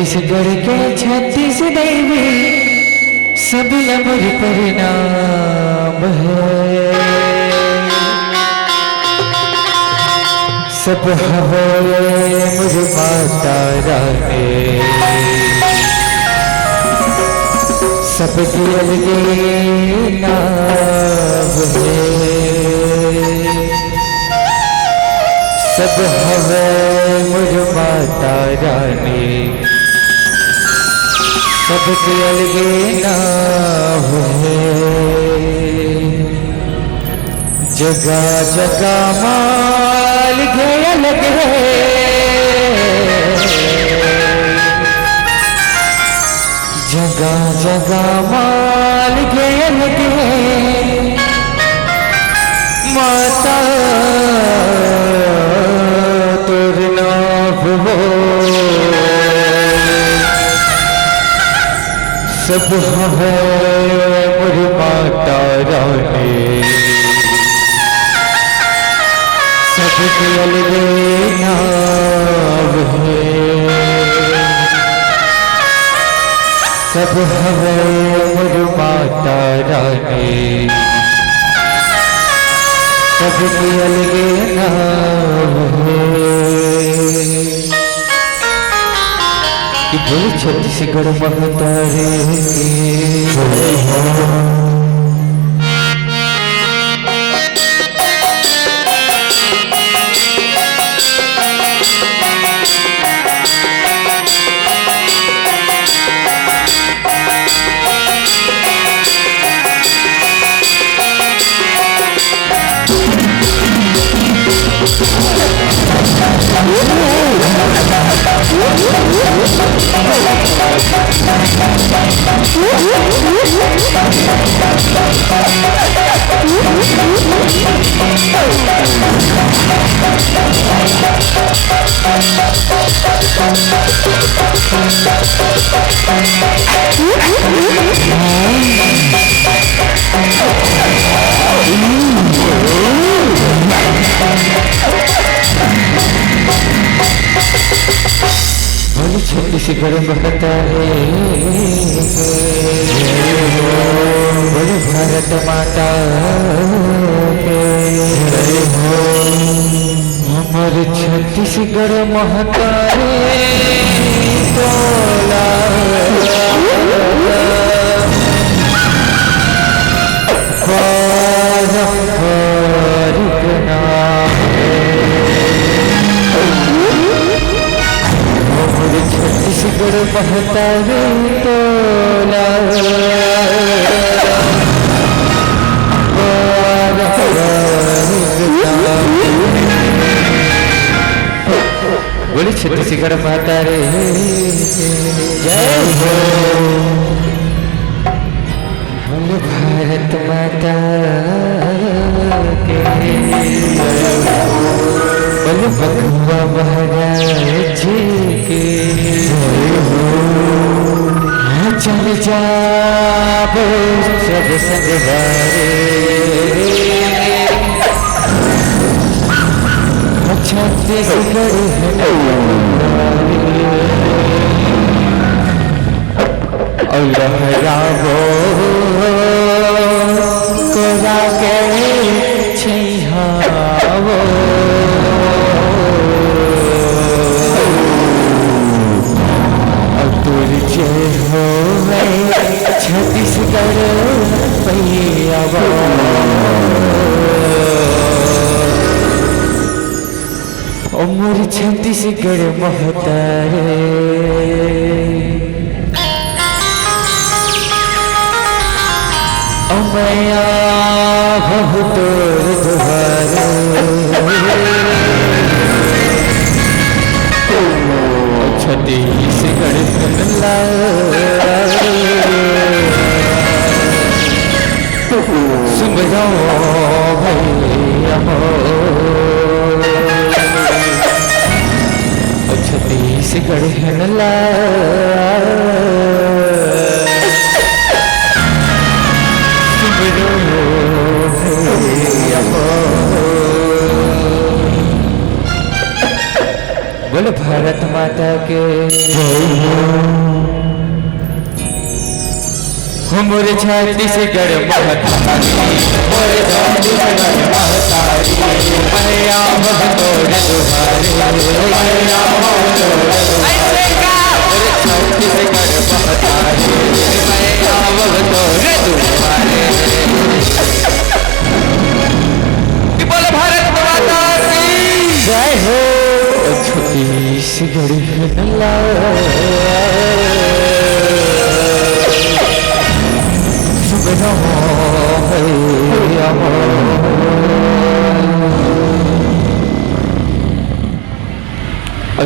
छत्तीसगढ़ के 36 देवी सब अमर परिणाम है। सब हवे मुझ माता रानी, सब अलगे नाम है। सब हवे मुझ माता रानी, सब अलगे नाम है। जगह जगह माल के अलग है, जगह जगह माल के अलग है। माता तोर नाम हो, सब है मोर माता रानी, सबके अलगे नाम है। सब है मोर माता रानी, सबके अलगे नाम है। कि बोल छत्तीसगढ़ महतारे छत्तीसगढ़ बहता है, बोलो भारत माता के हमारे छत्तीसगढ़ महता तोला छत्तीसगढ़ बहता है तोला। बोले छत्तीसगढ़ माता रे जय हो, बोले भारत माता के, बोले बखुआ महाराज के। चल जाबो सब संगवारे, छत्तीसगढ़ और लहराबो कोरा के छिहावो। हो छत्तीसगढ़ पैयावा, ओ मोर छत्तीसगढ़ महतारे। ओ मैया बहुत दुआरे, छत्तीसगढ़ कमला सुमरो भैया हो। छत्तीसगढ़ हनला सुमरो भैया हो। बोले भारत माता के हो मोरे छत्तीसगढ़ महतारी मोरे छत्तीसगढ़ महतारी मैया तोड़ दुहारे मैया ऐसे का मोरे छत्तीसगढ़ महतारी मैया तोड़ दुहारे बोले भारत माता की जय हो। छत्तीसगढ़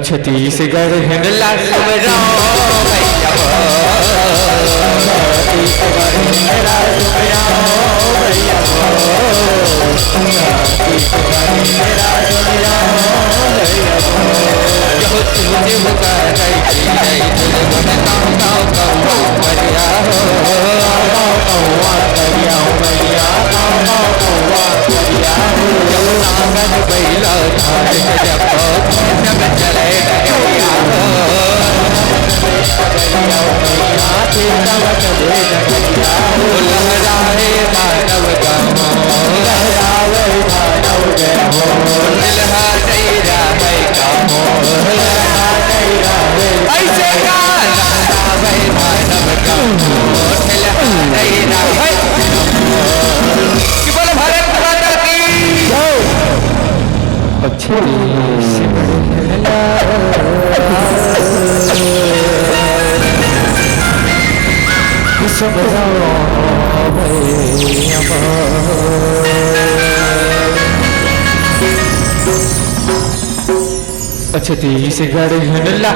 छत्तीसगढ़ हिंदला छत्तीसगढ़ हिंदला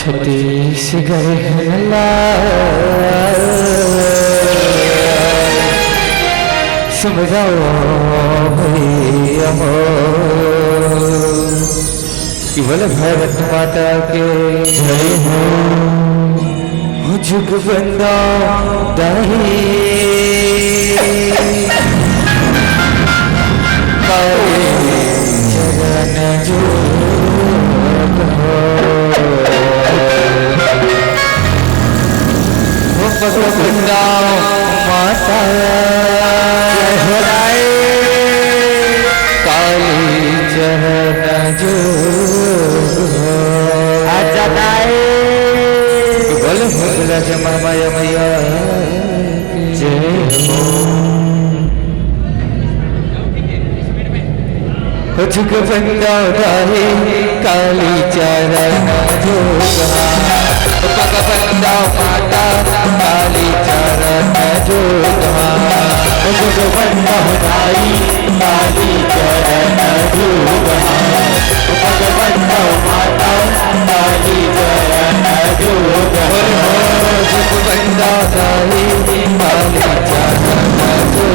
छत्तीसगढ़ हिंदला समझाओ केवल भारत माता के जय हो। जुग बंदा दाही चरण जो बंदा माता काली चरण जो बोल जमा माया मैया जय हो। जुग बंदा गाहे काली चरण जो पग बंदा माता काली चरण जो जुग बंदा गाई काली चरण जो पग बंदा माता काली चरण जो जुग बंदा गाई काली चरण जो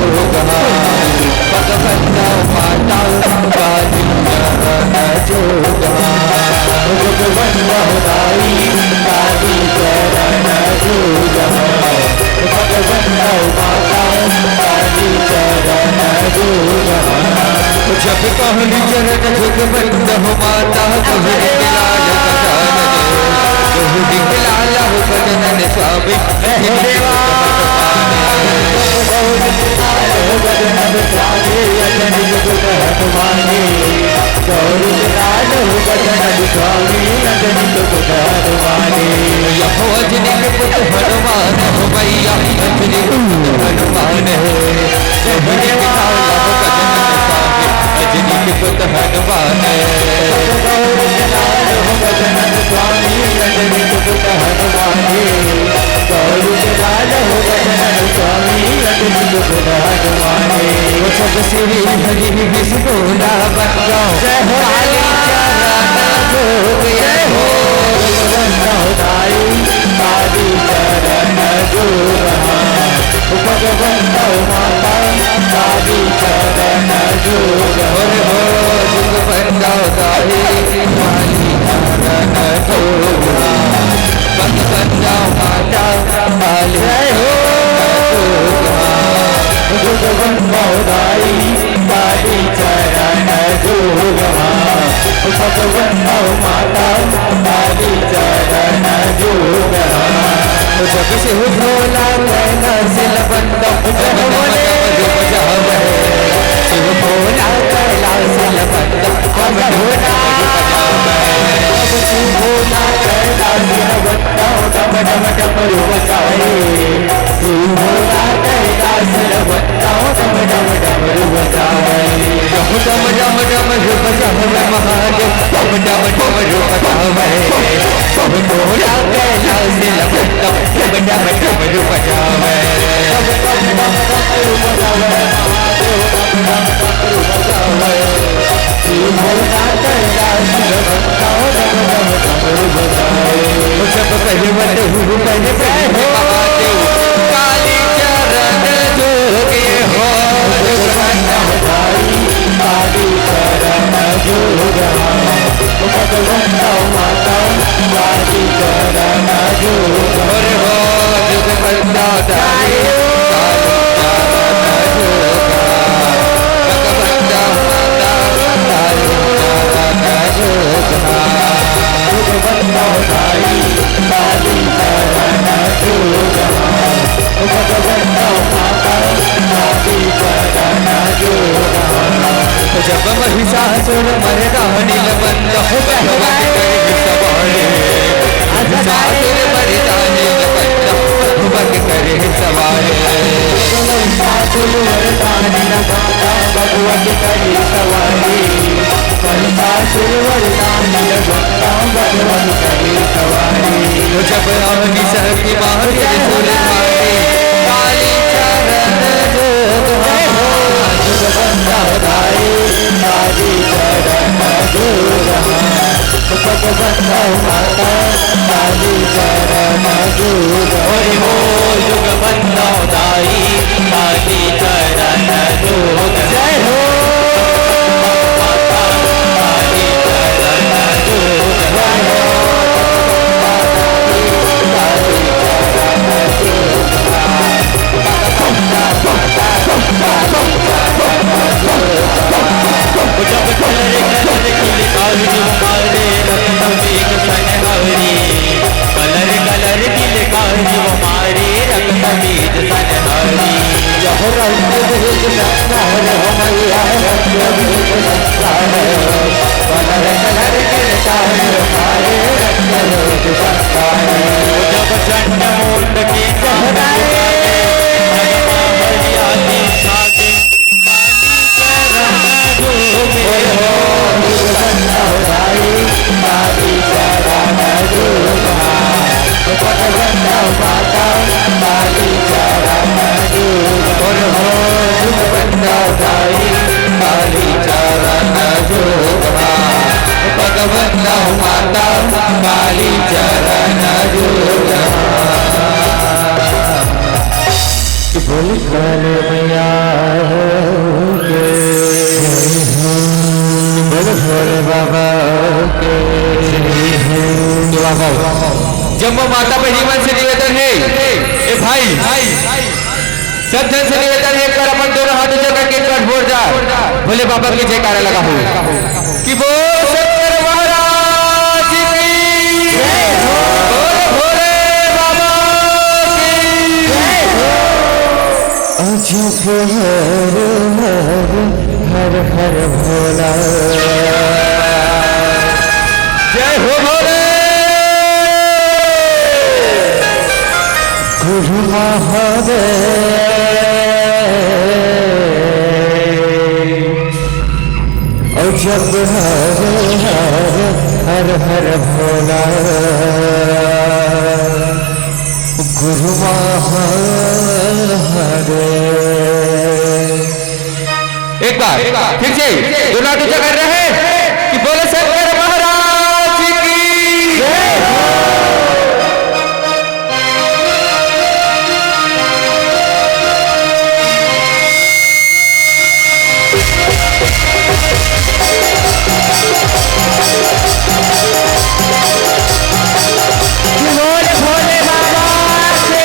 पग बंदा माता काली चरण जो जुग बंदा गाई काली चरण जो पग बंदा माता काली चरण जो जब कहली चरण जुग बंद हो माता कहली लाल हो बदन स्वामी देवा हनुमान हो भैया अंजनी हनुमान अजनी के पुत हनुमान सब श्री हरि विष्णुना बन जाओ जय हो काली चरण काली जय हो भगवन्दाई काली चरण जुगमा भगवन्दा माता काली चरण जुगमा जब से भोला कहना सिल बंदा जब बोले बजावे शिव भोला कहला सिल बंदा हम भोला जब से भोला कहला सिल बंदा डम डम डम बजाए शिव भोला कहला सिल बंदा डम डम डम बजाए डम डम डम डम बजावे महादेव डम डम डम बजावे शिव भोला कहला सिल बंदा डम डम डम बजावे डम डम डम बजावे महादेव डम डम डम बजावे शिव भोला कहला सिल बंदा डम डम डम बजावे जब पहले पहले महादेव काली चरण जोगे हो भगवन्दाई काली चरण जोगा भगवन्दा माता काली चरण जोगा हो भगवन्दाई जब महिषासुर मर्दानी बंद हो भगवान करे सवारे महिषासुर मर्दानी बंद भगवान करे सवारे महिषासुर मर्दानी बंद भगवान करे सवारे महिषासुर मर्दानी बंद भगवान करे सवारे जब रावणी सहकी मारे सुर मारे काली चरण भगवन्दाई काली चरण जोगा भगवन्दा माता काली चरण जोगा हो भगवन्दाई काली चरण जोगा जय हो माता काली चरण जोगा जब कलर कलर की कावरी मारे रत्न एक सन हरी कलर कलर की कावरी मारे रत्न बीज सन हरी यह रंग बीज संसार मैया रंग बीज संसार कलर कलर की कावरी मारे रत्न बीज संसार जब चंड मुंड की चहराए हरियाली सागे भगवन्दाई काली चरण जोगा भगवन्दा माता काली चरण जोगा भगवन्दाई काली चरण जोगा भगवन्दा माता काली चरण जोगा बोल काले मैया भोले बाबा के जम्मू माता पे जीवन से निवेदन है ए भाई सब जन से निवेदन है कर अपन दोनों हाथ ऊंचा करके कर बोल जा भोले बाबा की जयकारा लगा हो कि बोल शंकर महाराज की जय हो भोले बाबा की जय हो अजब हर हर भोला जय हो भोले गुरु महादेव अजब हर हर भोला गुरु महादेव एक बार फिर से दोनों हाथ ऊंचा कर रहे हैं कि बोले शंकर महाराज की जय हो भोले भोले बाबा से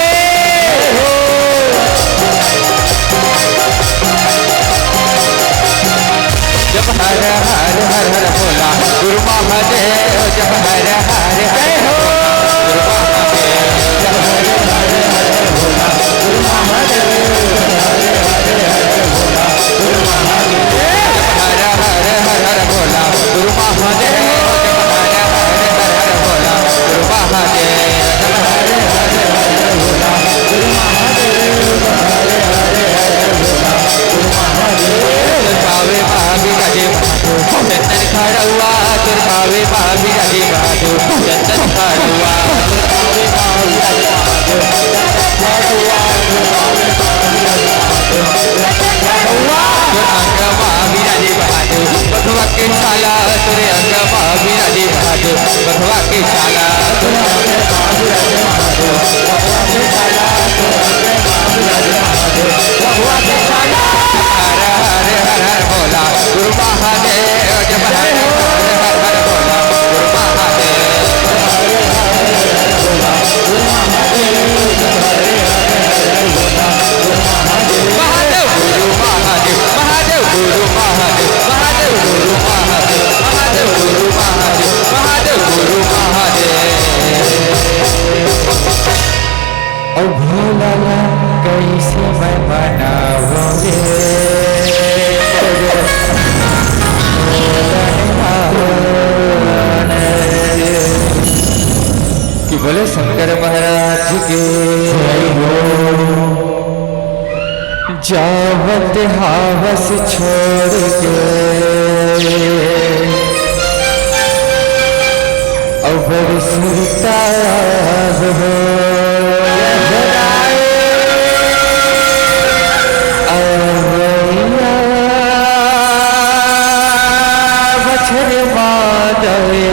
बधवा के शाला तुरे अंगमा विराजे महादेव बधवा के शाला तुरे अंगमा विराजे महादेव बधवा के शाला तुरे अंगमा विराजे महादेव बधवा के शाला हर हर हर हर भोला गुरु महादेव जब हर हर हर हर भोला गुरु महादेव हर हर हर भोला गुरु महादेव जब हर हर हर भोला गुरु महादेव महादेव गुरु महादेव महादेव गुरु महादेव महादेव गुरु महादेव महादेव गुरु महादेव महादेव गुरु महादेव। ओ भोला कैसे मैं मनाऊंगे कि बोले शंकर महाराज के जावत हावस छोड़ के अवर सुरता हो बछर माधवे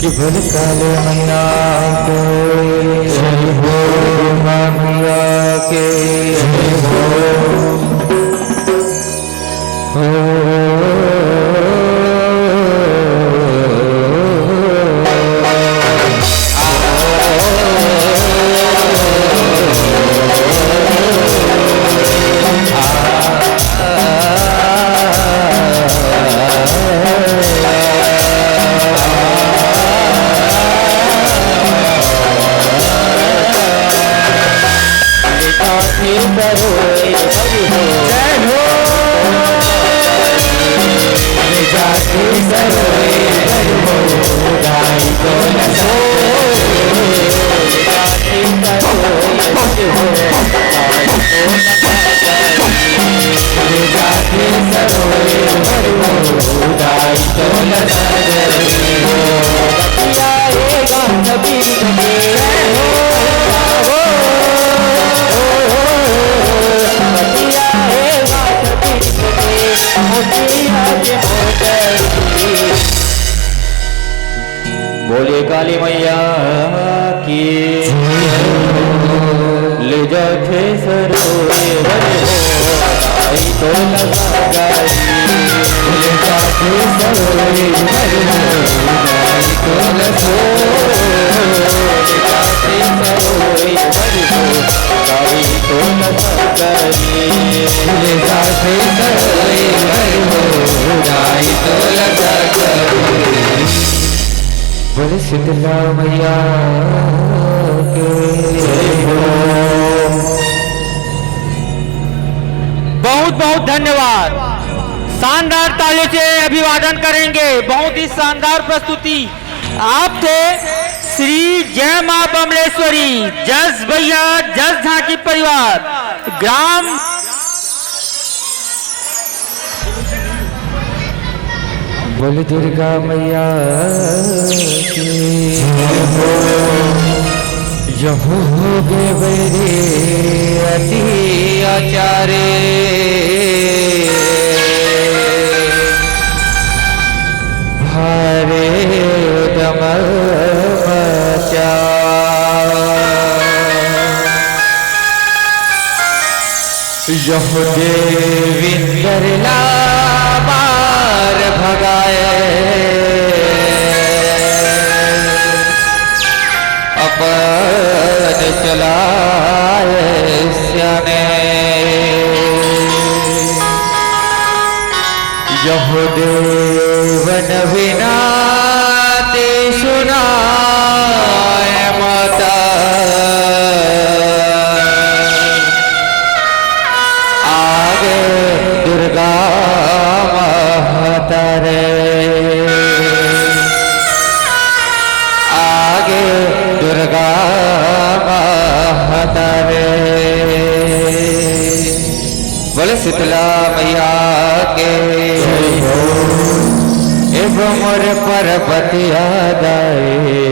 कि भल काले मैया के हो मैया के बोले काली मैया की ले जाते सरोए तो लगा गाड़ी ले जाते सरोए तो लगा ले जाते सरोए गाड़ी तो लगा गाड़ी ले जाते सरोए गाड़ी तो लगा गाड़ी। बोले शीतला मैया के बहुत बहुत धन्यवाद। शानदार ताली से अभिवादन करेंगे। बहुत ही शानदार प्रस्तुति। आप थे श्री जय मां बमलेश्वरी, जस भैया, जस झांकी परिवार, ग्राम बोले दुर्गा मैया की यहो हो गे बैरे अति आचारे भारे दमल यह देविंदर लाबार भगाए अपन चलाए श्यामे यह देवन विना ते सुनाए माता आगे दुर्गा माता रे आगे दुर्गा माता रे बोले शीतला मैया के एवं मोर पर्वती आदाए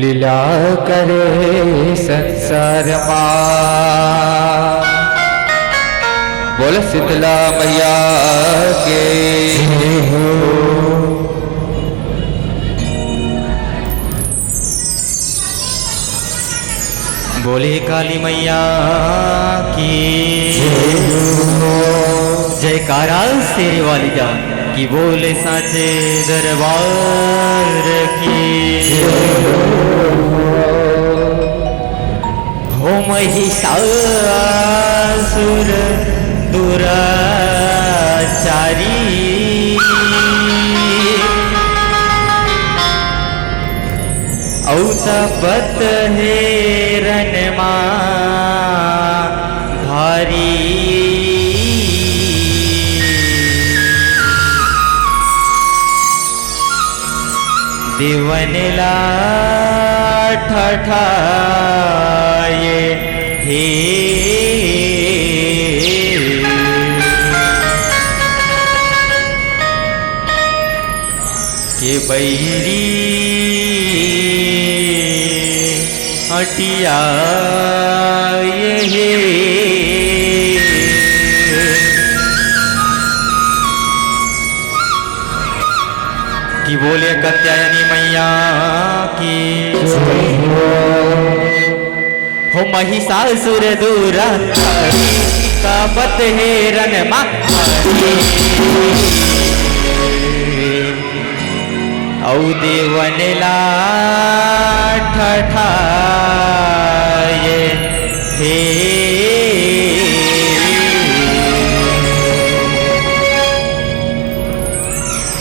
लीला करे संसार मां बोल शीतला मैया के बोले काली मैया की जयकारा शेरे वाली जान की बोले साचे दरबार की हो महिषासुर दुराचारी औतपत हेरन धारी दिवनला ठठाए हे के बैरी हटिया ये कि बोले कात्यायनी मैया की हो महिषासुर दुराचारी कापत हेरन मारी औ देवनला ठठाए हे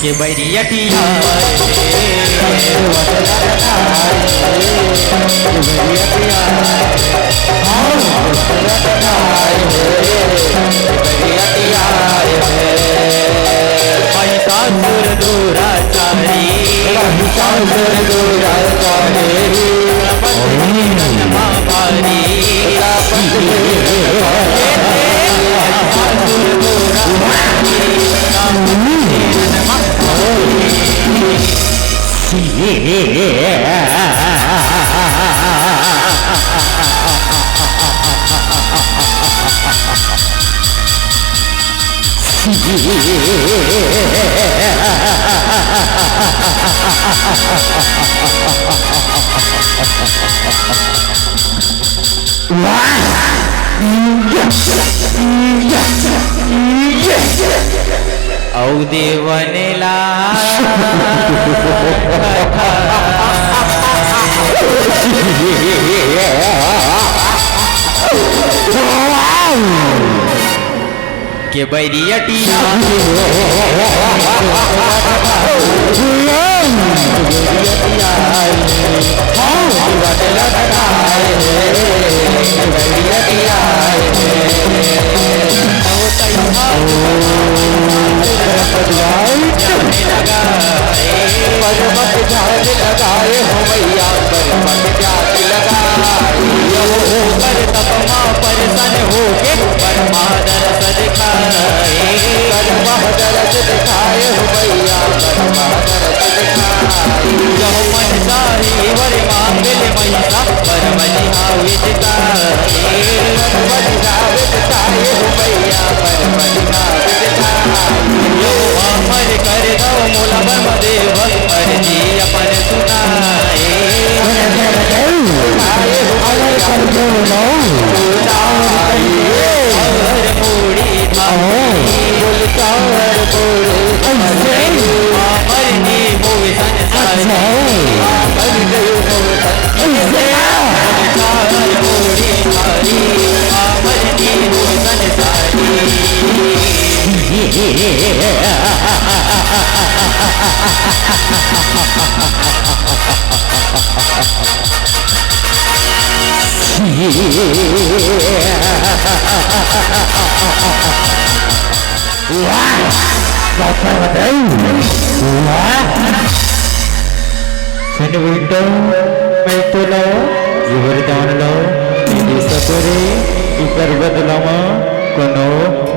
के बैरियटिया महिषासुर दुराचारी औ देवनला के बैरियटिया लगाए हो मैया पर तपमा परसन हो के परमादर दिखाए हो मैया जो मन सारी वर मांगल मैया परमनि हावित जो अमर कर दो मोला बम देव अर्जी अपन सुनाए Senorita, मैं तो लो ये वरदान लो मेरे सपरे इकर बदलामा कोनो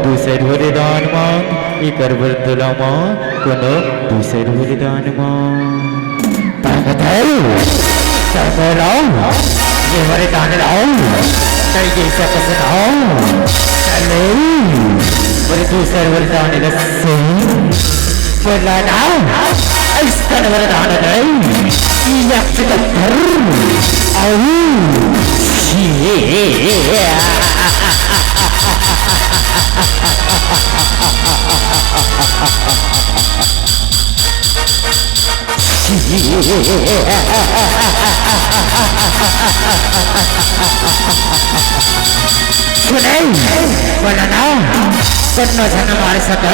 दूसरे वरदान मांग इकर बदलामा कोनो दूसरे वरदान मांग ताकत है ताकत लाओ ये वरदान लाओ कहीं ऐसा कैसे लाओ चलो मेरे दूसरे वरदान लस्सी बोलाना ऐसा वरदान नहीं ये चिकन बनाना करना जाना हमारे साथ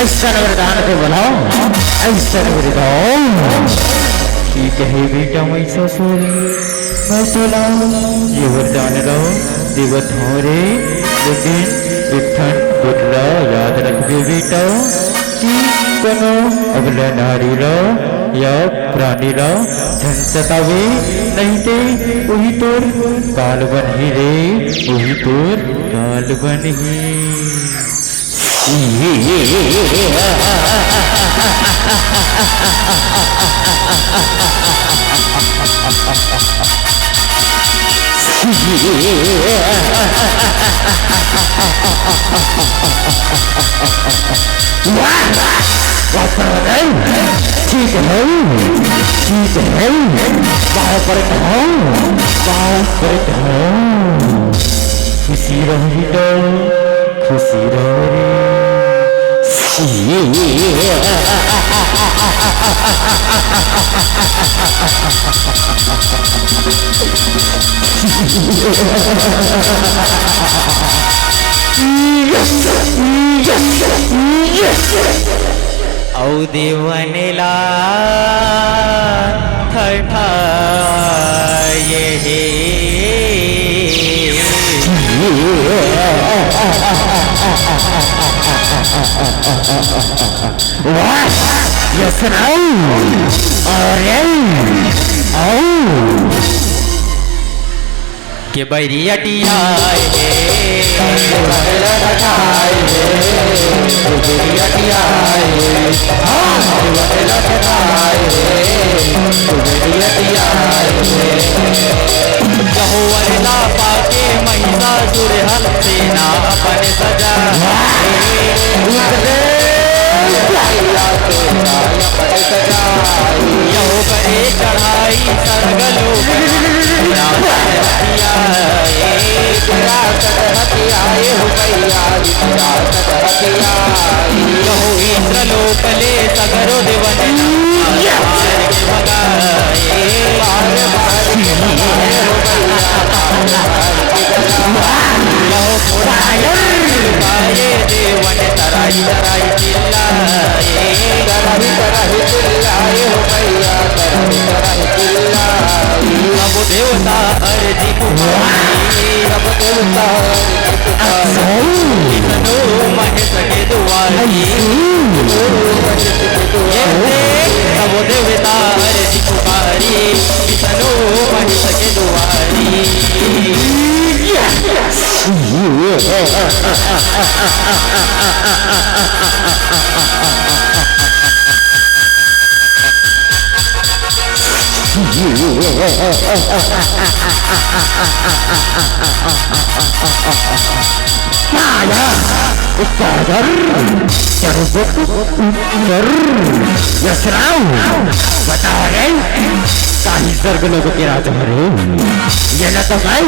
ऐसा वरदान को बुलाओ ऐसा वरदान ठीक है बेटा मैं ससुरी मैं तो लाओ ये वरदान लाओ देवत हो रे लेकिन इठन बुटला याद रखबे बेटा कि कोनो अगला नारी लो या प्राणी लो धन सतावे नहीं ते वही तोर काल बन ही रे वही तोर काल बन ही ठीक है बाहर पर खुशी रही तो खुशी रही औ देवनेला ठठा ये यस के बैरियटिया पाके महिषासुर सेना अपन सजा यहो करे चढ़ाई सरगलो यहो इंद्रलोकले सगरो देवन देवन तराई तराई चिल्लाए अब देवता अर्जी इतनो महेश के दुआरी अब देवता अर्जी पुकारी इतनो महेश के दुआरी काही सर्ग लोग के राजा हरे ये न तो मैं